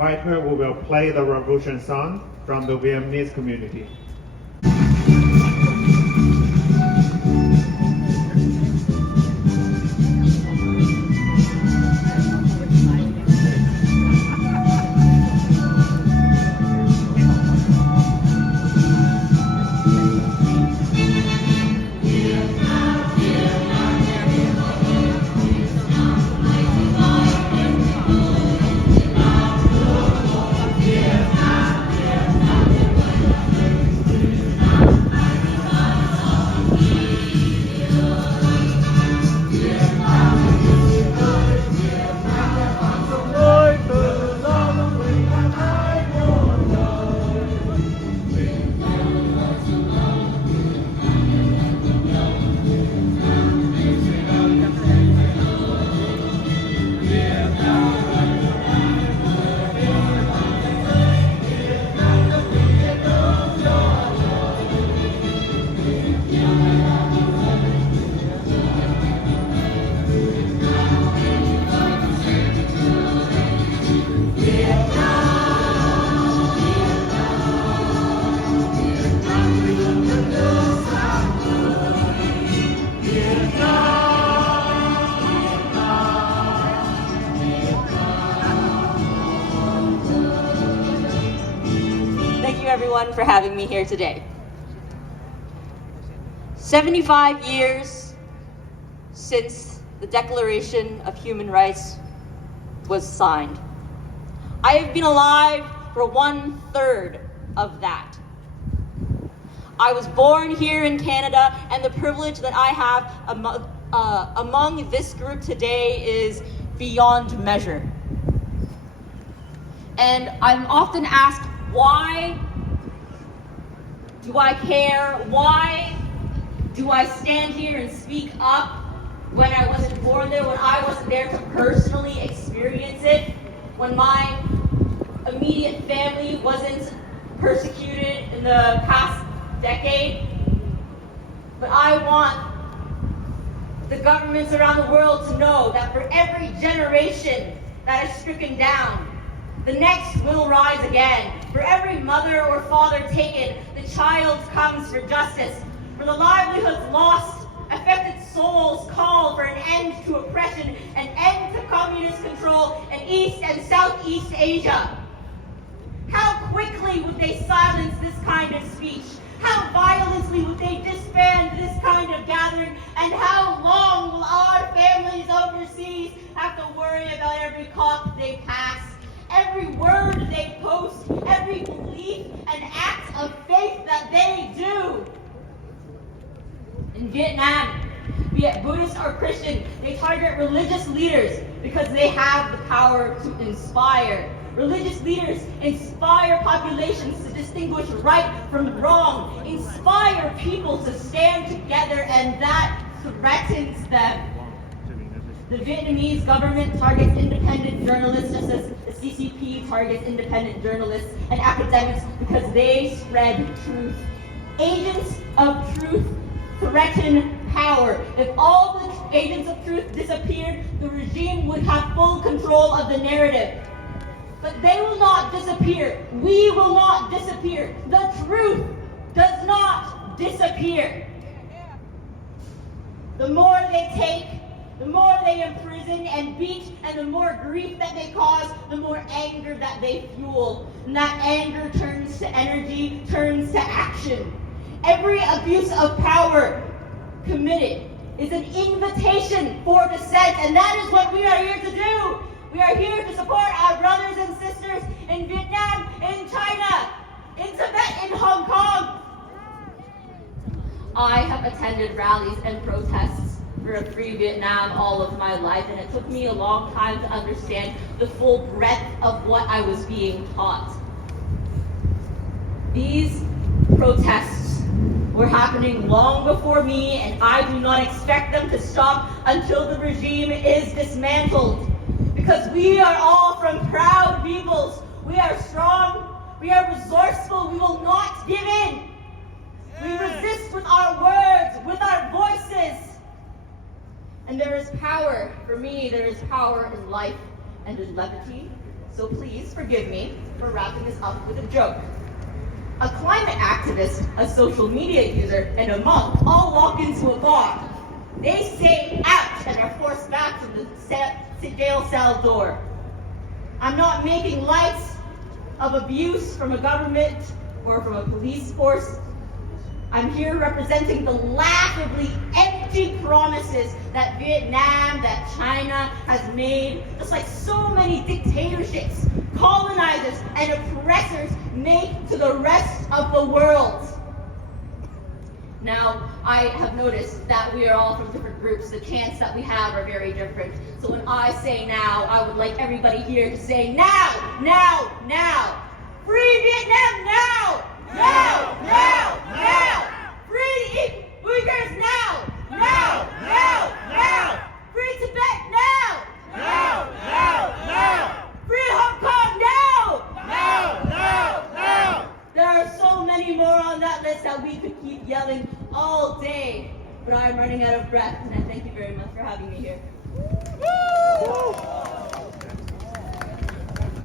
invite her, we will play the revolution song from the Vietnamese community. Everyone for having me here today. 75 years since the Declaration of Human Rights was signed. I have been alive for 1/3 of that. I was born here in Canada, and the privilege that I have among this group today is beyond measure. And I'm often asked, why do I care? Why do I stand here and speak up when I wasn't born there, when I wasn't there to personally experience it, when my immediate family wasn't persecuted in the past decade? But I want the governments around the world to know that for every generation that is stricken down, the next will rise again. For every mother or father taken, the child comes for justice. For the livelihoods lost, affected souls call for an end to oppression, an end to communist control in East and Southeast Asia. How quickly would they silence this kind of speech? How violently would they disband this kind of gathering? And how long will our families overseas have to worry about every cop they pass, every word they post, every belief and act of faith that they do? In Vietnam, be it Buddhist or Christian, they target religious leaders because they have the power to inspire. Religious leaders inspire populations to distinguish right from wrong, inspire people to stand together, and that threatens them. The Vietnamese government targets independent journalists just as the CCP targets independent journalists and academics because they spread truth. Agents of truth threaten power. If all the agents of truth disappeared, the regime would have full control of the narrative. But they will not disappear. We will not disappear. The truth does not disappear. The more they take, the more they imprison and beat, and the more grief that they cause, the more anger that they fuel. And that anger turns to energy, turns to action. Every abuse of power committed is an invitation for dissent, and that is what we are here to do. We are here to support our brothers and sisters in Vietnam, in China, in Tibet, in Hong Kong. I have attended rallies and protests for a free Vietnam all of my life, and it took me a long time to understand the full breadth of what I was being taught. These protests were happening long before me, and I do not expect them to stop until the regime is dismantled. Because we are all from proud peoples. We are strong, we are resourceful, we will not give in. We resist with our words, with our voices. And there is power, for me, there is power in life and in levity. so please forgive me for wrapping this up with a joke. A climate activist, a social media user, and a monk all walk into a bar. They say ouch and are forced back from the jail cell door. I'm not making light of abuse from a government or from a police force. I'm here representing the laughably empty promises that Vietnam, that China has made, just like so many dictatorships, colonizers, and oppressors make to the rest of the world. Now, I have noticed that we are all from different groups. The chants that we have are very different. So when I say now, I would like everybody here to say now, now, now. Free Vietnam now! Now! Now! Now! Free Uyghurs now! Now! Now! Now! Free Tibet now! Now! Now! Now! Free Hong Kong now! Now! Now! Now! There are so many more on that list that we could keep yelling all day, but I'm running out of breath, and I thank you very much for having me here. Woo!